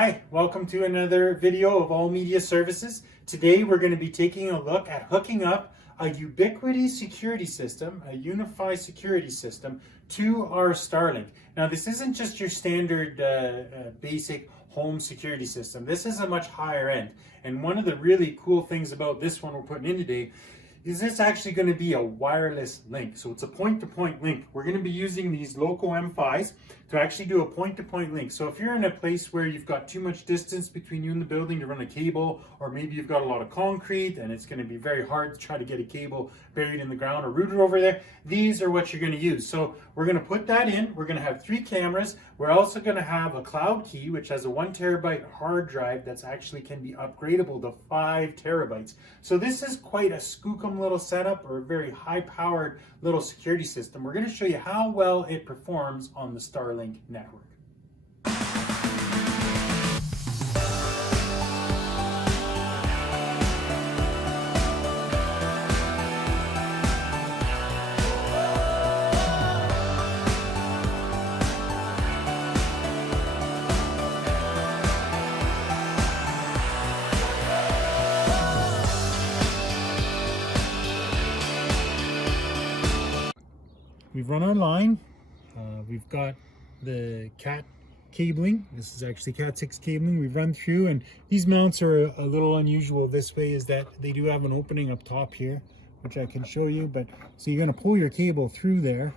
Hi, welcome to another video of All Media Services. Today we're going to be taking a look at hooking up a Ubiquiti security system, a Unifi security system, to our Starlink. Now this isn't just your standard basic home security system. This is a much higher end. And one of the really cool things about this one we're putting in today is this actually going to be a wireless link. So it's a point-to-point link. We're going to be using these LOCO M5s to actually do a point-to-point link. So if you're in a place where you've got too much distance between you and the building to run a cable, or maybe you've got a lot of concrete and it's going to be very hard to try to get a cable buried in the ground or rooted over there, these are what you're going to use. So we're going to put that in. We're going to have 3 cameras. We're also going to have a cloud key, which has a 1 terabyte hard drive that's actually can be upgradable to 5 terabytes. So this is quite a skookum little setup, or a very high powered little security system. We're going to show you how well it performs on the Starlink network. We've run our line. We've got the Cat cabling. This is actually Cat 6 cabling. We've run through, and these mounts are a little unusual this way, is that they do have an opening up top here, which I can show you. But so you're going to pull your cable through there,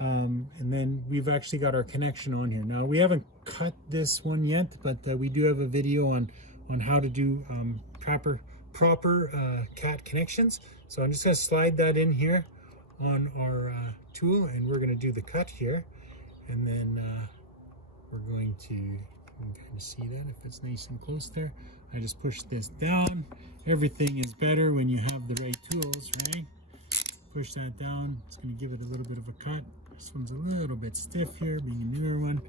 and then we've actually got our connection on here. Now we haven't cut this one yet, but we do have a video on how to do proper Cat connections. So I'm just going to slide that in here on our tool, and we're going to do the cut here, and then we're going to, you can kind of see that if it's nice and close there. I just push this down. Everything is better when you have the right tools, right? Push that down. It's going to give it a little bit of a cut. This one's a little bit stiff here, being a newer one,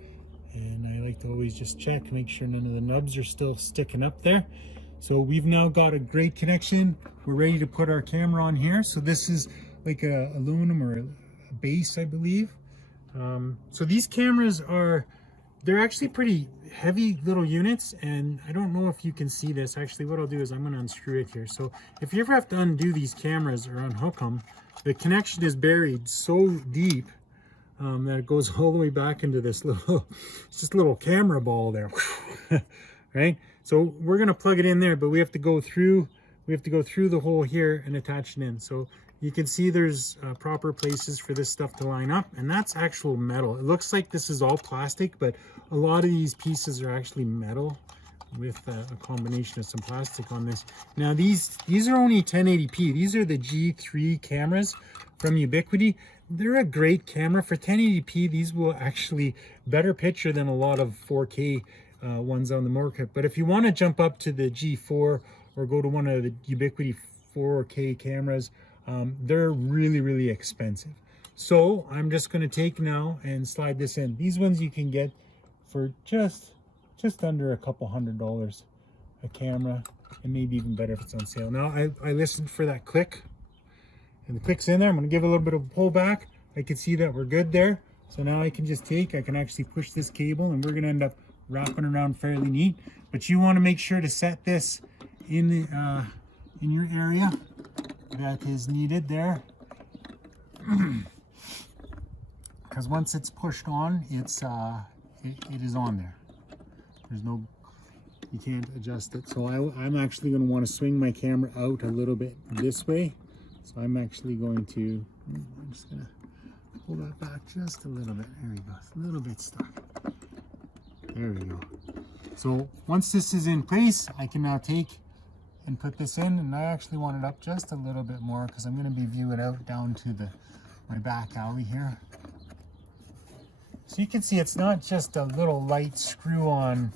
and I like to always just check, make sure none of the nubs are still sticking up there. So we've now got a great connection. We're ready to put our camera on here. So this is like a aluminum or a base, I believe. So these cameras they're actually pretty heavy little units, and I don't know if you can see this. Actually, what I'll do is I'm going to unscrew it here. So if you ever have to undo these cameras or unhook them, the connection is buried so deep that it goes all the way back into this little camera ball there, right? So we're going to plug it in there, but we have to go through the hole here and attach it in. So you can see there's proper places for this stuff to line up, and that's actual metal. It looks like this is all plastic, but a lot of these pieces are actually metal with a combination of some plastic on this. Now these are only 1080p. These are the G3 cameras from Ubiquiti. They're a great camera. For 1080p, these will actually better picture than a lot of 4K ones on the market. But if you want to jump up to the G4 or go to one of the Ubiquiti 4K cameras, they're really expensive. So I'm just going to take now and slide this in. These ones you can get for just under a couple $100 a camera, and maybe even better if it's on sale. Now I listened for that click, and the click's in there. I'm going to give it a little bit of a pull back. I can see that we're good there. So now I can actually push this cable, and we're going to end up wrapping around fairly neat. But you want to make sure to set this in your area that is needed there, because once it's pushed on, it is on there. You can't adjust it. So I'm actually going to want to swing my camera out a little bit this way. So I'm actually going to, I'm just going to pull that back just a little bit. There we go. It's a little bit stuck. There we go. So once this is in place, I can now take and put this in, and I actually want it up just a little bit more because I'm going to be viewing out down to my back alley here. So you can see it's not just a little light screw-on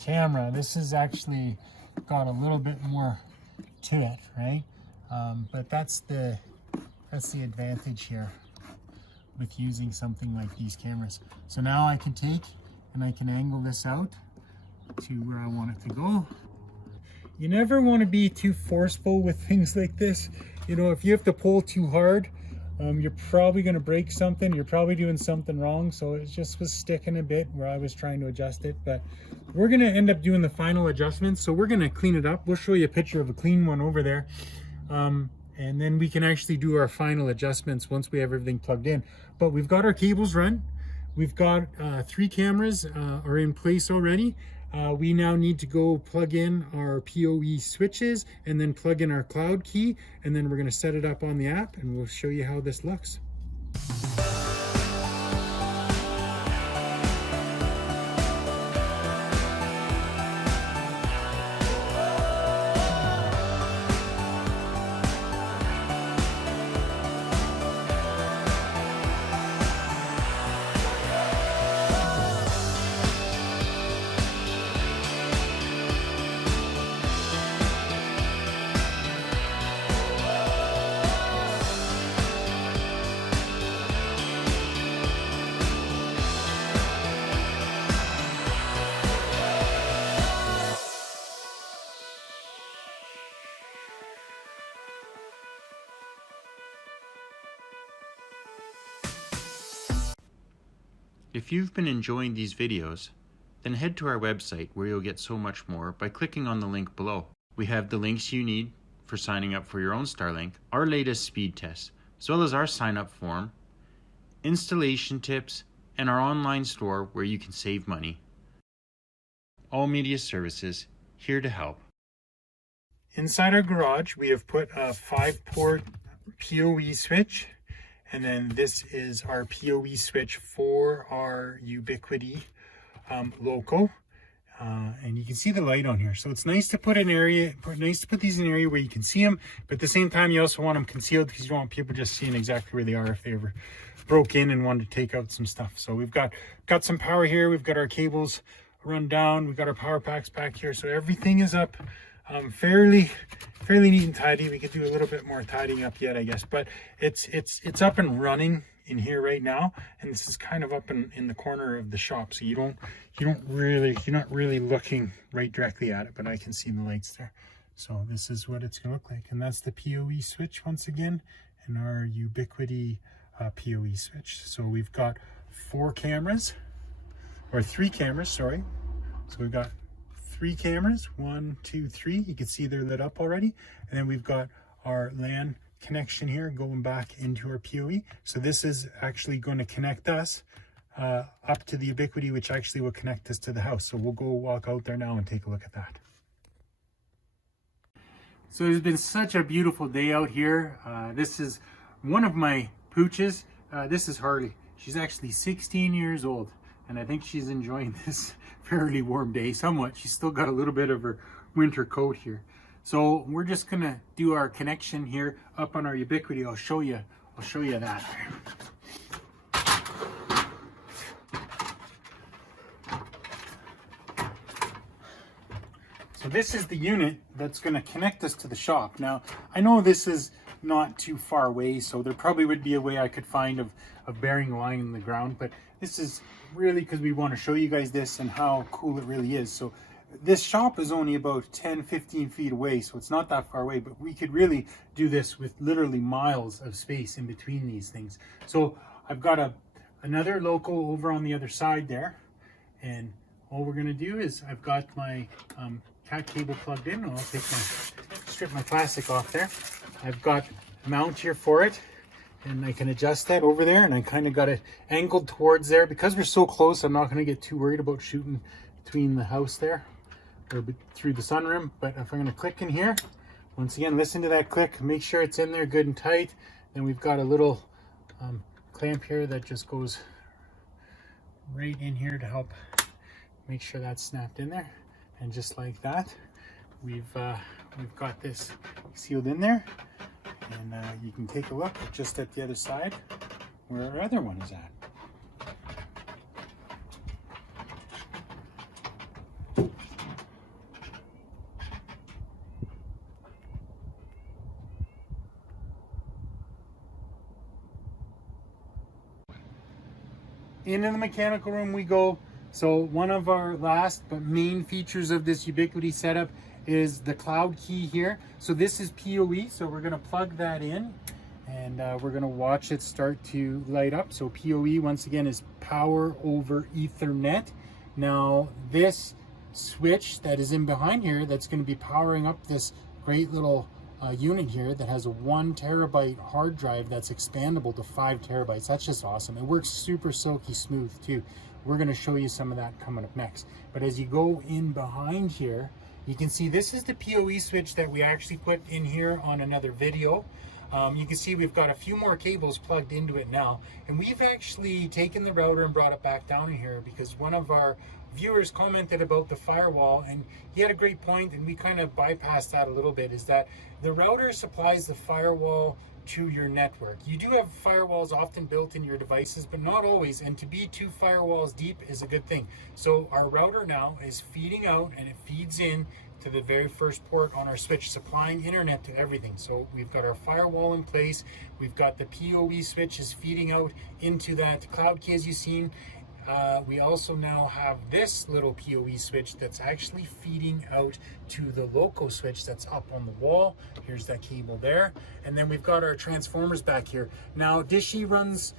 camera. This has actually got a little bit more to it, right? But that's the advantage here with using something like these cameras. So now I can take and I can angle this out to where I want it to go. You never want to be too forceful with things like this. You know, if you have to pull too hard, you're probably going to break something. You're probably doing something wrong. So it just was sticking a bit where I was trying to adjust it, but we're going to end up doing the final adjustments. So we're going to clean it up. We'll show you a picture of a clean one over there. And then we can actually do our final adjustments once we have everything plugged in. But we've got our cables run. We've got 3 cameras are in place already. We now need to go plug in our PoE switches and then plug in our cloud key, and then we're going to set it up on the app and we'll show you how this looks. If you've been enjoying these videos, then head to our website where you'll get so much more by clicking on the link below. We have the links you need for signing up for your own Starlink, our latest speed test, as well as our sign-up form, installation tips, and our online store where you can save money. All media services here to help. Inside our garage, we have put a 5-port PoE switch. And then this is our PoE switch for our Ubiquiti LOCO. And you can see the light on here. So it's nice to put these in an area where you can see them, but at the same time you also want them concealed because you don't want people just seeing exactly where they are if they ever broke in and wanted to take out some stuff. So we've got some power here, we've got our cables run down, we've got our power packs back here. So everything is up fairly neat and tidy. We could do a little bit more tidying up yet, I guess, but it's up and running in here right now, and this is kind of up in the corner of the shop, so you're not really looking right directly at it, but I can see the lights there. So this is what it's gonna look like, and that's the PoE switch once again, and our Ubiquiti PoE switch. So we've got 3 cameras, sorry. So we've got 3 cameras, 1, 2, 3. You can see they're lit up already. And then we've got our LAN connection here going back into our PoE. So this is actually going to connect us up to the Ubiquiti, which actually will connect us to the house. So we'll go walk out there now and take a look at that. So it's been such a beautiful day out here. This is one of my pooches. This is Harley. She's actually 16 years old, and I think she's enjoying this fairly warm day somewhat. She's still got a little bit of her winter coat here. So we're just gonna do our connection here up on our Ubiquiti. I'll show you that. So this is the unit that's going to connect us to the shop. Now, I know this is not too far away, so there probably would be a way I could find of burying a line in the ground, but this is really because we want to show you guys this and how cool it really is. So this shop is only about 10-15 feet away, so it's not that far away, but we could really do this with literally miles of space in between these things. So I've got another LOCO over on the other side there, and all we're going to do is I've got my cat cable plugged in. I'll strip my plastic off there. I've got a mount here for it, and I can adjust that over there, and I kind of got it angled towards there. Because we're so close, I'm not going to get too worried about shooting between the house there or through the sunroom. But if I'm going to click in here, once again, listen to that click, make sure it's in there good and tight. Then we've got a little clamp here that just goes right in here to help make sure that's snapped in there. And just like that, we've got this sealed in there, and you can take a look just at the other side where our other one is at. Into the mechanical room we go. So one of our last but main features of this Ubiquiti setup is the cloud key here. So this is PoE, so we're going to plug that in, And we're going to watch it start to light up. So PoE, once again, is power over Ethernet. Now this switch that is in behind here, that's going to be powering up this great little unit here that has a 1 terabyte hard drive that's expandable to 5 terabytes. That's just awesome. It works super silky smooth too. We're going to show you some of that coming up next. But as you go in behind here, you can see this is the PoE switch that we actually put in here on another video. You can see we've got a few more cables plugged into it now, and we've actually taken the router and brought it back down in here because one of our viewers commented about the firewall, and he had a great point, and we kind of bypassed that a little bit, is that the router supplies the firewall to your network. You do have firewalls often built in your devices, but not always, and to be 2 firewalls deep is a good thing. So our router now is feeding out, and it feeds in to the very first port on our switch, supplying internet to everything. So we've got our firewall in place, we've got the PoE switch is feeding out into that cloud key as you've seen. We also now have this little PoE switch that's actually feeding out to the LOCO switch that's up on the wall. Here's that cable there. And then we've got our transformers back here. Now Dishy's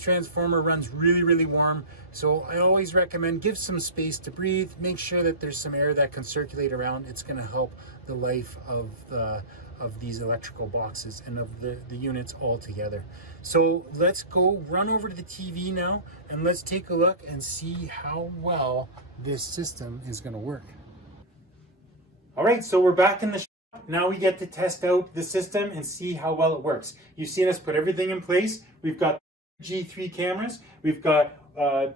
transformer runs really, really warm. So I always recommend give some space to breathe. Make sure that there's some air that can circulate around. It's going to help the life of these electrical boxes and of the units all together. So let's go run over to the TV now and let's take a look and see how well this system is going to work. All right, so we're back in the shop. Now we get to test out the system and see how well it works. You've seen us put everything in place. We've got G3 cameras. We've got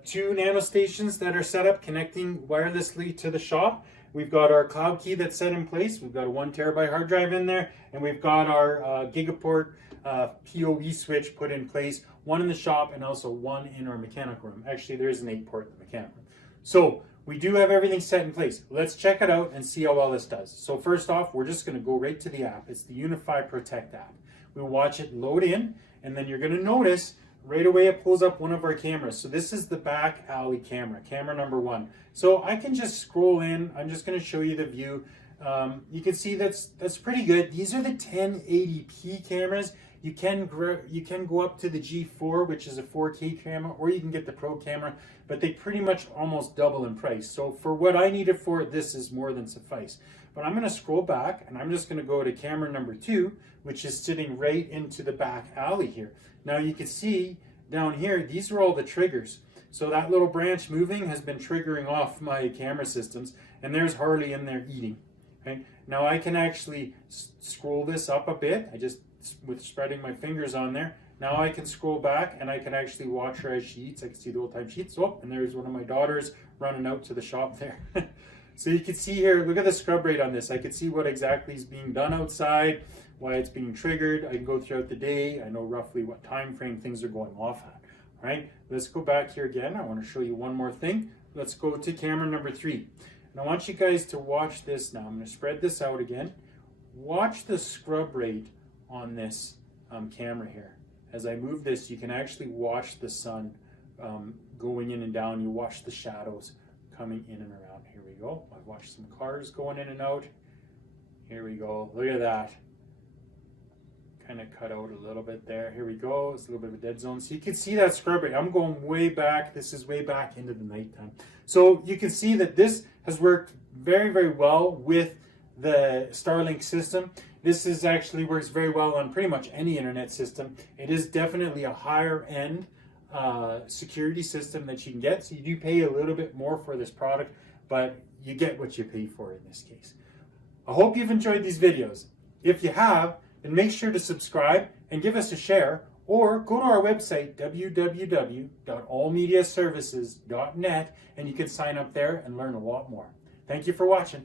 2 nanostations that are set up connecting wirelessly to the shop. We've got our cloud key that's set in place. We've got a 1 terabyte hard drive in there, and we've got our gigaport PoE switch put in place, 1 in the shop and also 1 in our mechanical room. Actually, there is an 8-port in the mechanical room. So we do have everything set in place. Let's check it out and see how well this does. So first off, we're just going to go right to the app. It's the Unifi Protect app. We'll watch it load in, and then you're going to notice right away it pulls up one of our cameras. So this is the back alley camera, camera number 1. So I can just scroll in. I'm just going to show you the view. You can see that's pretty good. These are the 1080p cameras. You can go up to the G4, which is a 4K camera, or you can get the Pro camera, but they pretty much almost double in price. So for what I need it for, this is more than suffice. But I'm going to scroll back, and I'm just going to go to camera number 2, which is sitting right into the back alley here. Now you can see down here, these are all the triggers. So that little branch moving has been triggering off my camera systems, and there's Harley in there eating. Okay? Now I can actually scroll this up a bit. I just, with spreading my fingers on there, now I can scroll back and I can actually watch her as she eats. I can see the old time she eats. Oh, and there's one of my daughters running out to the shop there. So you can see here, look at the scrub rate on this. I can see what exactly is being done outside, why it's being triggered. I can go throughout the day. I know roughly what time frame things are going off at. All right, let's go back here again. I want to show you one more thing. Let's go to camera number 3. And I want you guys to watch this now. I'm going to spread this out again. Watch the scrub rate on this camera here. As I move this, you can actually watch the sun going in and down. You watch the shadows coming in and around. Here we go. I've watched some cars going in and out. Here we go. Look at that. Kind of cut out a little bit there. Here we go. It's a little bit of a dead zone. So you can see that scrub rate. I'm going way back. This is way back into the nighttime. So you can see that this has worked very, very well with the Starlink system. This is actually works very well on pretty much any internet system. It is definitely a higher end security system that you can get. So you do pay a little bit more for this product, but you get what you pay for in this case. I hope you've enjoyed these videos. If you have, then make sure to subscribe and give us a share, or go to our website, www.allmediaservices.net, and you can sign up there and learn a lot more. Thank you for watching.